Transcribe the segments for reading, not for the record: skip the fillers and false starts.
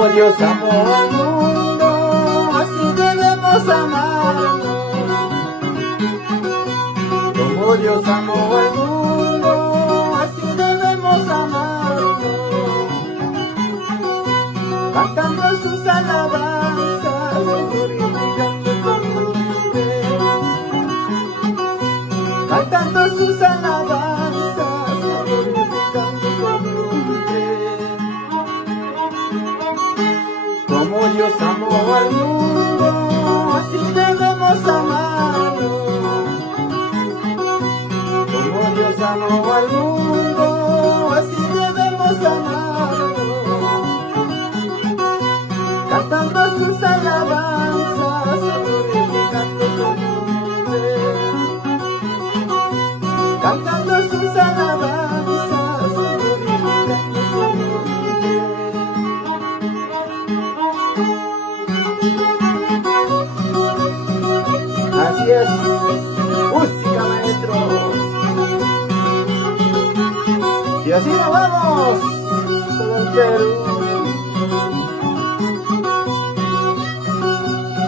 Como Dios amó al mundo, así debemos amarnos. Como Dios amó al mundo, así debemos amarnos. Cantando sus alabanzas, glorificando su nombre. Cantando sus alabanzas, glorificando su nombre. Como Dios amó al mundo, así debemos amarlo. Como Dios amó al mundo, así debemos amarlo. Cantando sus alabanzas, glorificando su nombre. Cantando sus alabanzas, glorificando su nombre. Así es, música maestro. Y así nos vamos, todo el Perú.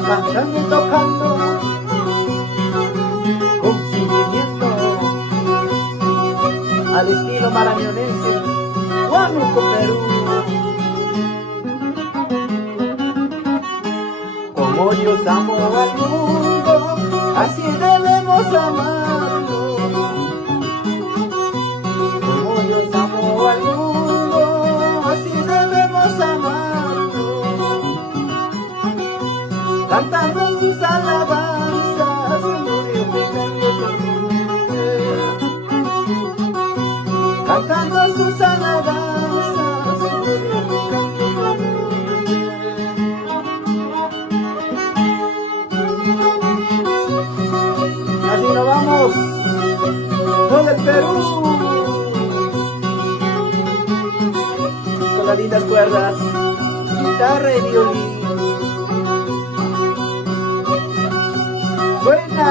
Cantando y tocando, con sentimiento, al estilo marañonense, Huánuco, Perú. Como Dios amó al mundo, así debemos amarlo. Como Dios amó al mundo, así debemos amarlo. Cantando sus alabanzas, glorificando su nombre. Cantando sus alabanzas, glorificando su nombre. Así nos vamos, todo el Perú, con las lindas cuerdas, guitarra y violín. Suena.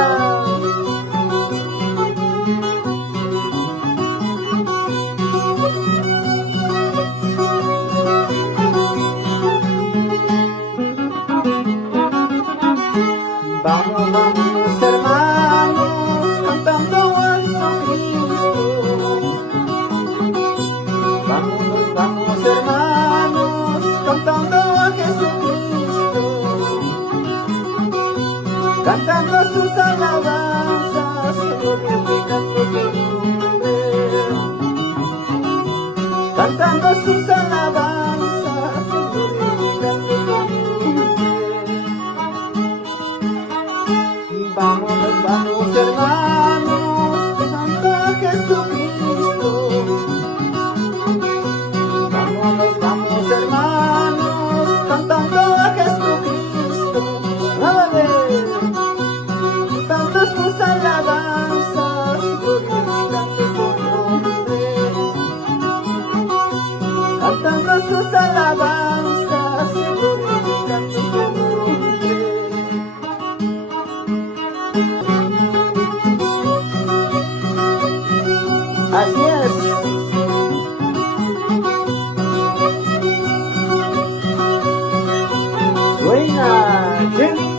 Vamos, vamos, hermanos, cantando a Jesucristo. Vámonos, vamos, hermanos, cantando a Jesucristo. Cantando sus alabanzas, glorificando su nombre. Cantando sus alabanzas, glorificando su nombre. Vámonos, vamos, hermanos, cantando a Jesucristo. Vámonos, vamos, hermanos, cantando a Jesucristo. ¡Ándale! Cantando sus alabanzas, glorificando su nombre. Cantando sus alabanzas, glorificando su nombre. Así es. Suena, qué lindo.